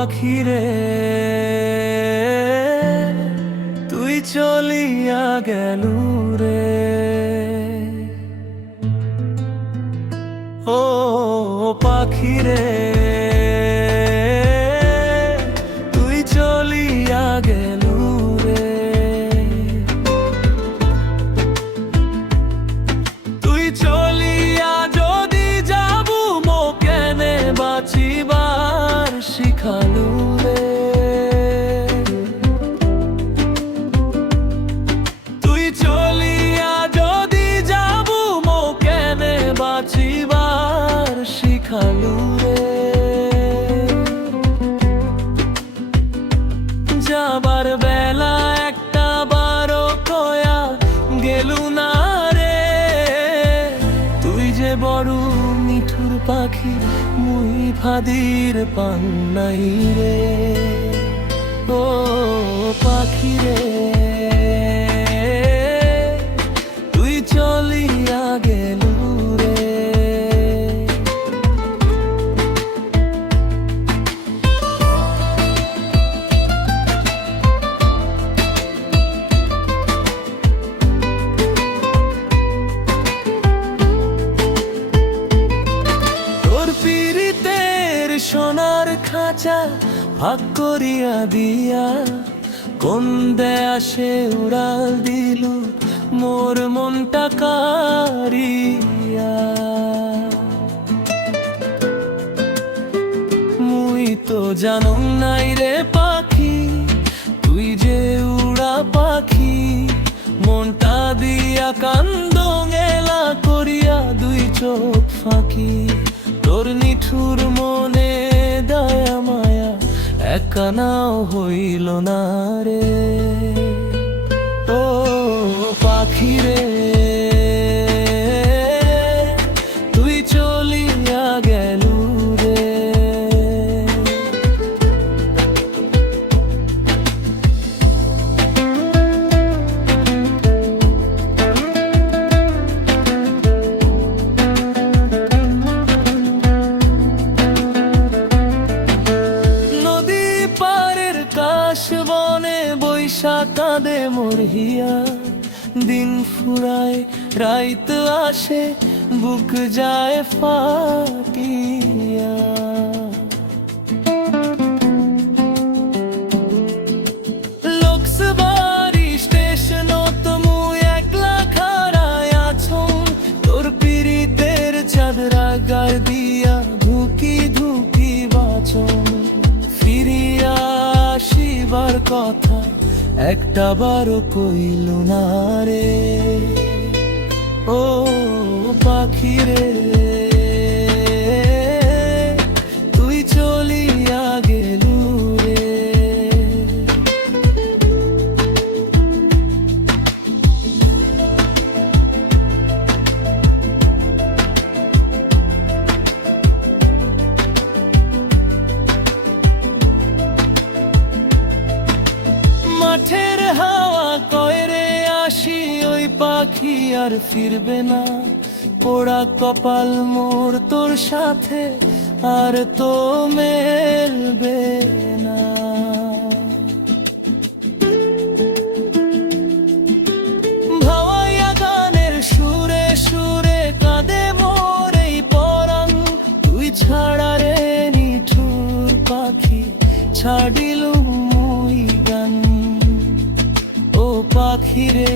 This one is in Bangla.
পাখিরে তুই চলিয়া গেলু রে। ও পাখিরে তুই চলিয়া গেলু রে। তুই চলিয়া যদি যাবু মো কেনে বাঁচিবার শিখালু রে। তুই চলিয়া যদি যাবু মো কেনে বাঁচিবার শিখালু রে। যাবার বেলা একটা বারো কয়া গেলু না রে। তুই যে বড় মিঠুর পাখি মুই ফাদির পান নাই রে। ও পাখি রে তুই চলিয়া গেলু রে। সোনার খাঁচা ভাগ করিয়া দিয়া কোন দেশে উড়াল দিলু মোর মনটা কারিয়া। মুই তো জানুম নাই রে পাখি তুই যে উড়া পাখি। মনটা দিয়া কান্দং এলা করিয়া দুই চোখ ফাঁকি। তোর নিঠুর মনে দয়া মায়া একনাও হইল না রে। ও পাখি রে তুই চলিয়া গেলু রে। বনে বৈশা কাঁদে মরহিয়া দিন ফুরায় রাইত আসে বুক যায় ফাটিয়া। লোকসবাড়ি স্টেশন মুই একলা খাড়ায় আছম। তোর পিরিতের চাদরা গার দিয়া ধুকি ধুকি বাঁচম। ফিরিয়া আসিবার কথা একটা বারো কইল না রে। ও পাখি রে তুই চলিয়া গেলু রে। মাঠের হাওয়া কয়রে আসি ওই পাখি আর ফিরবে না। পোড়া কপাল মোর তোর সাথে আর তো মেলবে না। ভাওয়াইয়া গানের সুরে সুরে কাঁদে মোর এই পরাণ। তুই ছাড়া রে নিঠুর পাখি ছাড়িলু মুই গান। ও পাখি রে